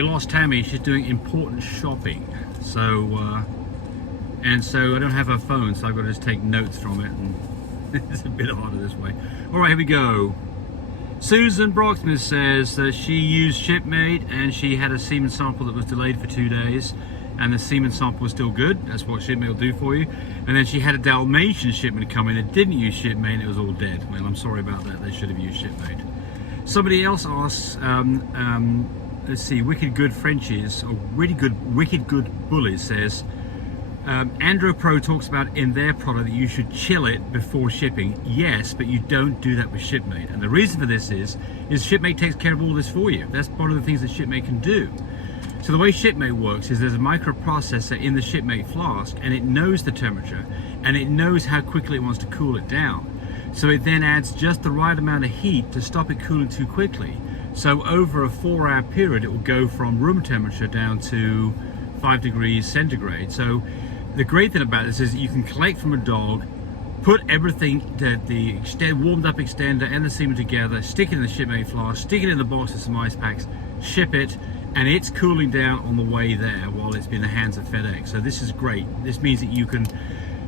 we lost Tammy. She's doing important shopping, so and so I don't have her phone, so I've got to just take notes from it, and it's a bit harder this way. All right, here we go. Susan Broxman says that she used Shipmate and she had a semen sample that was delayed for 2 days, and the semen sample was still good. That's what Shipmate will do for you. And then she had a Dalmatian shipment come in that didn't use Shipmate and it was all dead. Well, I'm sorry about that. They should have used Shipmate. Somebody else asks, let's see, Wicked Good Frenchies, or Wicked Good Bullies says, Andro Pro talks about in their product that you should chill it before shipping. Yes, but you don't do that with Shipmate. And the reason for this is Shipmate takes care of all this for you. That's part of the things that Shipmate can do. So the way Shipmate works is there's a microprocessor in the Shipmate flask, and it knows the temperature, and it knows how quickly it wants to cool it down. So it then adds just the right amount of heat to stop it cooling too quickly. So over a 4-hour period, it will go from room temperature down to 5 degrees centigrade. So the great thing about this is you can collect from a dog, put everything, the warmed up extender and the semen together, stick it in the Shipmate flask, stick it in the box with some ice packs, ship it, and it's cooling down on the way there while it's been in the hands of FedEx. So this is great. This means that you can,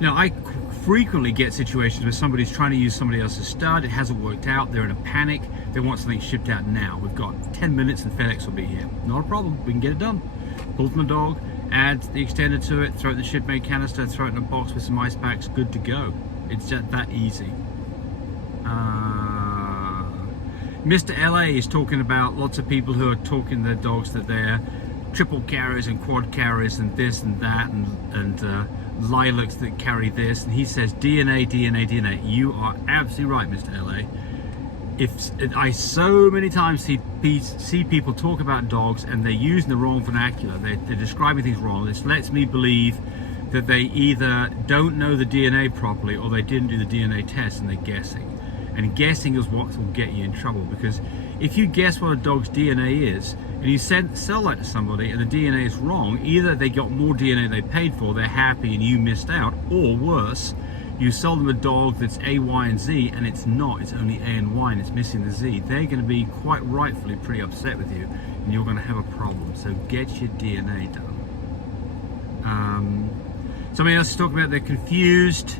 you know, I frequently get situations where somebody's trying to use somebody else's stud, it hasn't worked out, they're in a panic, they want something shipped out now. We've got 10 minutes and FedEx will be here. Not a problem, we can get it done. Pull from the dog, add the extender to it, throw it in the Shipmate canister, throw it in a box with some ice packs, good to go. It's just that easy. Mr. LA is talking about lots of people who are talking to their dogs that they're triple carriers and quad carriers and this and that, and lilacs that carry this, and he says DNA, DNA, DNA. You are absolutely right, Mr. LA. If I so many times see people talk about dogs and they're using the wrong vernacular, they're describing things wrong. This lets me believe that they either don't know the DNA properly or they didn't do the DNA test and they're guessing. And guessing is what will get you in trouble, because if you guess what a dog's DNA is and you sell that to somebody and the DNA is wrong, either they got more DNA they paid for, they're happy and you missed out, or worse, you sell them a dog that's A, Y, and Z and it's not, it's only A and Y and it's missing the Z. They're going to be quite rightfully pretty upset with you and you're going to have a problem. So get your DNA done. Somebody else is talking about they're confused.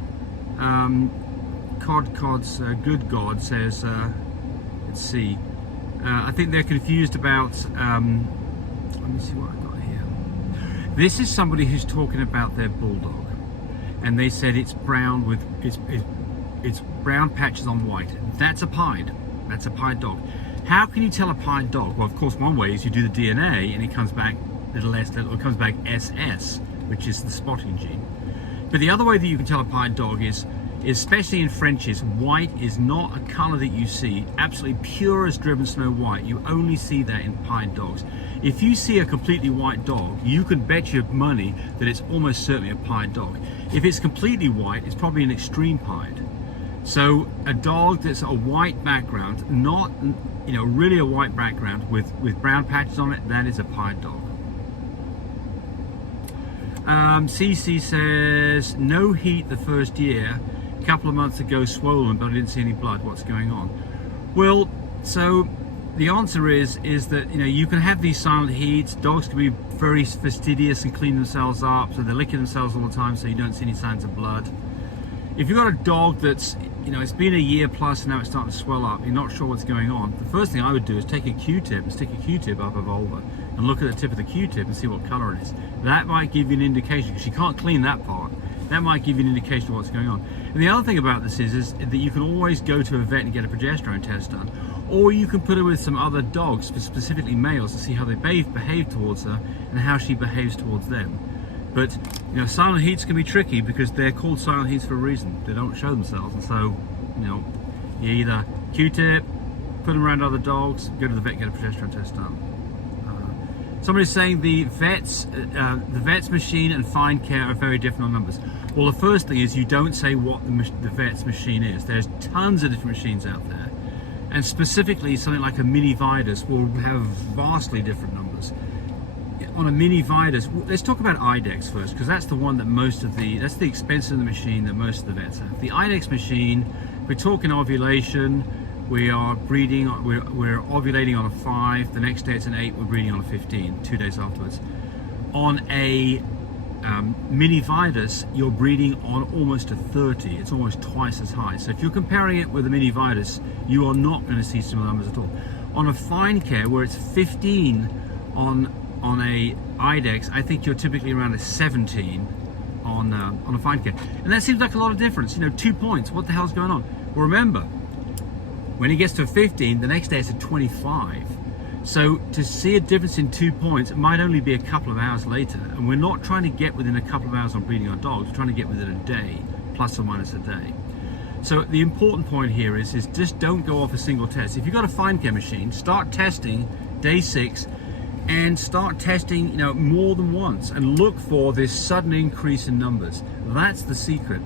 Cod's Good God says, let's see, I think they're confused about, let me see what I've got here. This is somebody who's talking about their bulldog, and they said it's brown with, it's brown patches on white. That's a pied. That's a pied dog. How can you tell a pied dog? Well, of course, one way is you do the DNA and it comes back little s, it comes back SS, which is the spotting gene. But the other way that you can tell a pied dog is, especially in Frenchies, white is not a color that you see, absolutely pure as driven snow white. You only see that in pied dogs. If you see a completely white dog, you can bet your money that it's almost certainly a pied dog. If it's completely white, it's probably an extreme pied. So a dog that's a white background, not, you know, really a white background with brown patches on it, that is a pied dog. CC says, no heat the first year. A couple of months ago swollen, but I didn't see any blood. What's going on? Well, so the answer is that, you know, you can have these silent heats. Dogs can be very fastidious and clean themselves up, so they're licking themselves all the time, so you don't see any signs of blood. If you've got a dog that's, you know, it's been a year plus and now it's starting to swell up, you're not sure what's going on, the first thing I would do is take a Q-tip and stick a Q-tip up a vulva and look at the tip of the Q-tip and see what color it is. That might give you an indication, because you can't clean that part. That might give you an indication of what's going on. And the other thing about this is that you can always go to a vet and get a progesterone test done, or you can put her with some other dogs, specifically males, to see how they behave towards her and how she behaves towards them. But, you know, silent heats can be tricky because they're called silent heats for a reason. They don't show themselves, and so, you know, you either Q-tip, put them around other dogs, go to the vet, get a progesterone test done. Somebody's saying the vet's machine and fine care are very different on numbers. Well, the first thing is you don't say what the vet's machine is. There's tons of different machines out there, and specifically something like a mini Vidus will have vastly different numbers. On a mini Vidus, let's talk about IDEX first, because that's the one that that's the expense of the machine that most of the vets have. The IDEX machine, we're talking ovulation, we are breeding, we're ovulating on a 5, the next day it's an 8, we're breeding on a 15, 2 days afterwards. On a mini Vitus, you're breeding on almost a 30. It's almost twice as high. So if you're comparing it with a mini Vitus, you are not going to see similar numbers at all. On a fine care, where it's 15 on a IDEX, I think you're typically around a 17 on a fine care. And that seems like a lot of difference. 2 points. What the hell's going on? Well, remember, when he gets to 15, the next day it's a 25. So to see a difference in 2 points, it might only be a couple of hours later. And we're not trying to get within a couple of hours on breeding our dogs. We're trying to get within a day, plus or minus a day. So the important point here is just don't go off a single test. If you've got a fine care machine, start testing day 6 and start testing, more than once, and look for this sudden increase in numbers. That's the secret.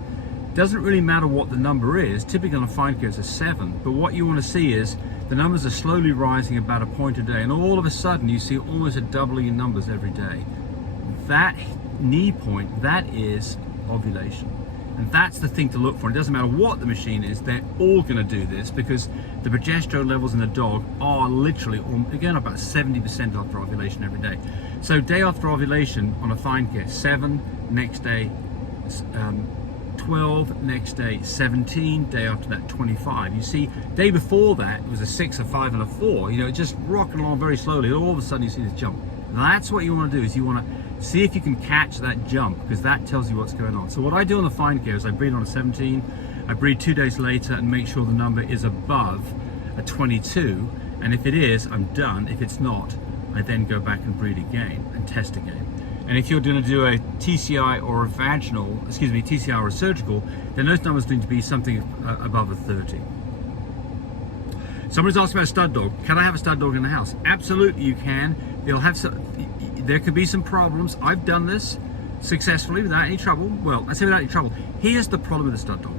Doesn't really matter what the number is. Typically on a fine care it's a 7, but what you want to see is the numbers are slowly rising about a point a day, and all of a sudden you see almost a doubling in numbers every day. That knee point, that is ovulation. And that's the thing to look for. It doesn't matter what the machine is, they're all going to do this, because the progesterone levels in the dog are literally, again, about 70% after ovulation every day. So day after ovulation on a fine care, 7, next day 12, next day 17, day after that 25. You see, day before that it was a 6, a 5 and a 4, just rocking along very slowly, and all of a sudden you see this jump. And that's what you want to do, is you want to see if you can catch that jump, because that tells you what's going on. So what I do on the fine care is I breed on a 17, I breed 2 days later and make sure the number is above a 22, and if it is, I'm done. If it's not, I then go back and breed again and test again. And if you're going to do a TCI or a TCI or a surgical, then those numbers need to be something above a 30. Someone's asked about a stud dog. Can I have a stud dog in the house? Absolutely, you can. There could be some problems. I've done this successfully without any trouble. Well, I say without any trouble. Here's the problem with a stud dog.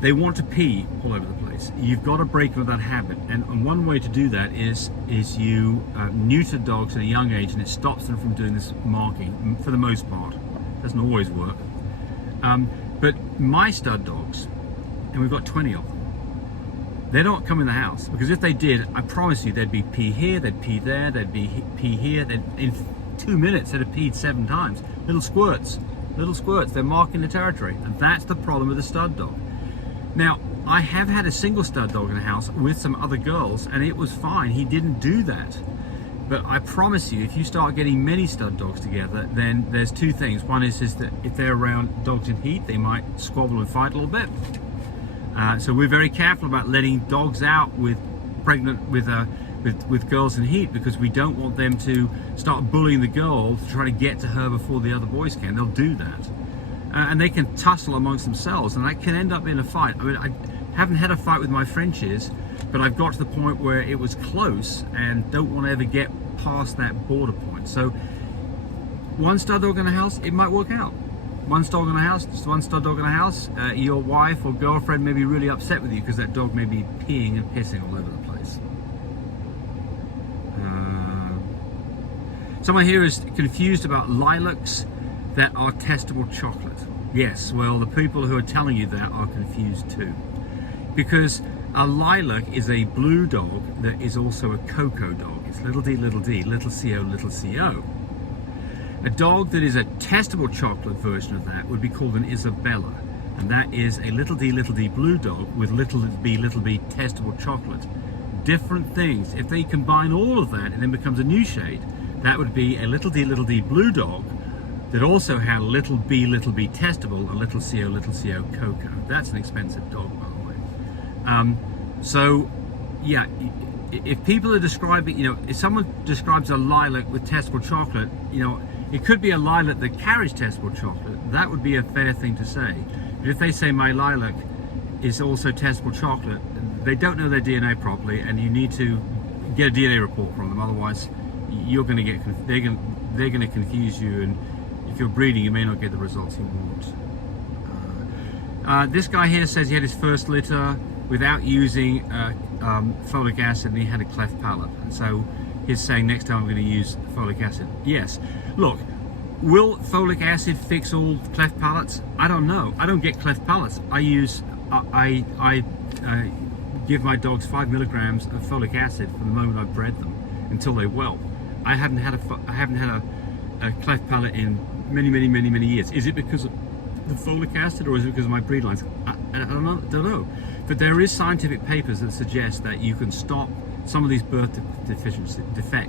They want to pee all over the place. You've got to break with that habit, and one way to do that is you neuter dogs at a young age, and it stops them from doing this marking for the most part. Doesn't always work. But my stud dogs, and we've got 20 of them, they don't come in the house, because if they did, I promise you there'd be pee here, they'd pee there, there'd be pee here. In 2 minutes they'd have peed 7 times. Little squirts. They're marking the territory, and that's the problem with a stud dog. Now, I have had a single stud dog in the house with some other girls, and it was fine. He didn't do that. But I promise you, if you start getting many stud dogs together, then there's 2 things. One is that if they're around dogs in heat, they might squabble and fight a little bit. So we're very careful about letting dogs out with girls in heat, because we don't want them to start bullying the girl to try to get to her before the other boys can. They'll do that. And they can tussle amongst themselves, and that can end up in a fight. I mean, I haven't had a fight with my Frenchies, but I've got to the point where it was close and don't want to ever get past that border point. So one stud dog in the house, it might work out. One stud dog in the house, just one stud dog in the house, your wife or girlfriend may be really upset with you because that dog may be peeing and pissing all over the place. Someone here is confused about lilacs that are testable chocolate. Yes, well, the people who are telling you that are confused too. Because a lilac is a blue dog that is also a cocoa dog. It's little d, little co, little co. A dog that is a testable chocolate version of that would be called an Isabella. And that is a little d blue dog with little b testable chocolate. Different things. If they combine all of that and then becomes a new shade, that would be a little d blue dog that also had little b testable and little co cocoa. That's an expensive dog, by the way. So yeah, if people are describing, if someone describes a lilac with testable chocolate, it could be a lilac that carries testable chocolate. That would be a fair thing to say. But if they say my lilac is also testable chocolate, they don't know their DNA properly, and you need to get a DNA report from them. Otherwise, you're going to get they're going to confuse you, and if you're breeding, you may not get the results you want. This guy here says he had his first litter without using folic acid, and he had a cleft palate. And so he's saying next time I'm going to use folic acid. Yes. Look, will folic acid fix all cleft palates? I don't know. I don't get cleft palates. I use give my dogs 5 milligrams of folic acid from the moment I bred them until they whelp. I haven't had a cleft palate in many years. Is it because of the folic acid, or is it because of my breed lines? I don't know. But there is scientific papers that suggest that you can stop some of these birth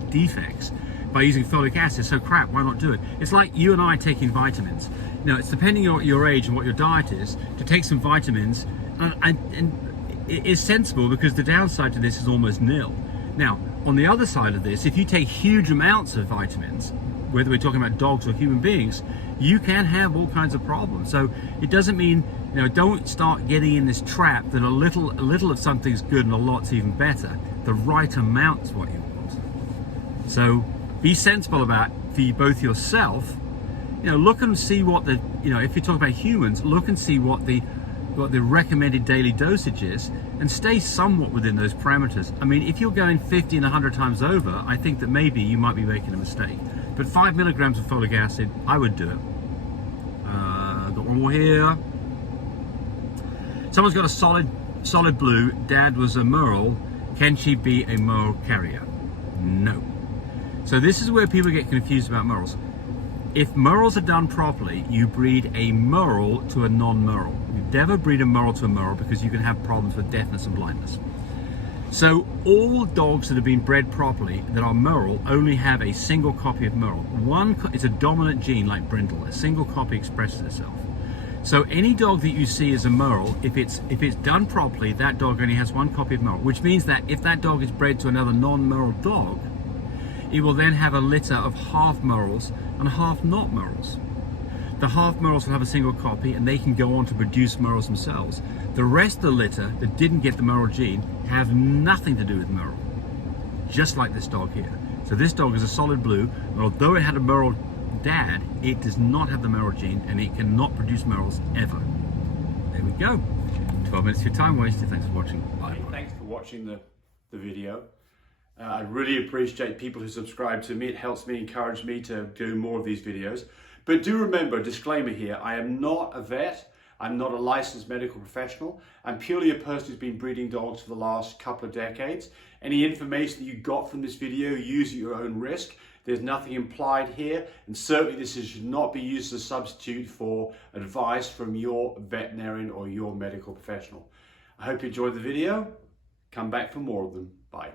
defects by using folic acid. So crap, why not do it? It's like you and I taking vitamins. Now, it's depending on your age and what your diet is, to take some vitamins, and it is sensible, because the downside to this is almost nil. Now, on the other side of this, if you take huge amounts of vitamins, whether we're talking about dogs or human beings, you can have all kinds of problems. So it doesn't mean, don't start getting in this trap that a little of something's good and a lot's even better. The right amount's what you want. So be sensible about both yourself. Look and see what the, if you talk about humans, look and see what the recommended daily dosage is, and stay somewhat within those parameters. I mean, if you're going 50 and 100 times over, I think that maybe you might be making a mistake. But 5 milligrams of folic acid, I would do it. Got one more here. Someone's got a solid blue. Dad was a merle. Can she be a merle carrier? No. So this is where people get confused about merles. If merles are done properly, you breed a merle to a non-merle. You never breed a merle to a merle, because you can have problems with deafness and blindness. So all dogs that have been bred properly that are merle only have a single copy of merle. It's a dominant gene like brindle. A single copy expresses itself. So any dog that you see as a merle, if it's done properly, that dog only has one copy of merle, which means that if that dog is bred to another non-merle dog, it will then have a litter of half merles and half not merles. The half merles will have a single copy, and they can go on to produce merles themselves. The rest of the litter that didn't get the merle gene have nothing to do with merle, just like this dog here. So this dog is a solid blue, and although it had a merle dad, it does not have the merle gene, and it cannot produce merles ever. There we go. 12 minutes of your time wasted. Thanks for watching. Bye. Thanks for watching the video. I really appreciate people who subscribe to me. It helps me, encourage me to do more of these videos. But do remember, disclaimer here, I am not a vet. I'm not a licensed medical professional. I'm purely a person who's been breeding dogs for the last couple of decades. Any information that you got from this video, use at your own risk. There's nothing implied here, and certainly this should not be used as a substitute for advice from your veterinarian or your medical professional. I hope you enjoyed the video. Come back for more of them. Bye.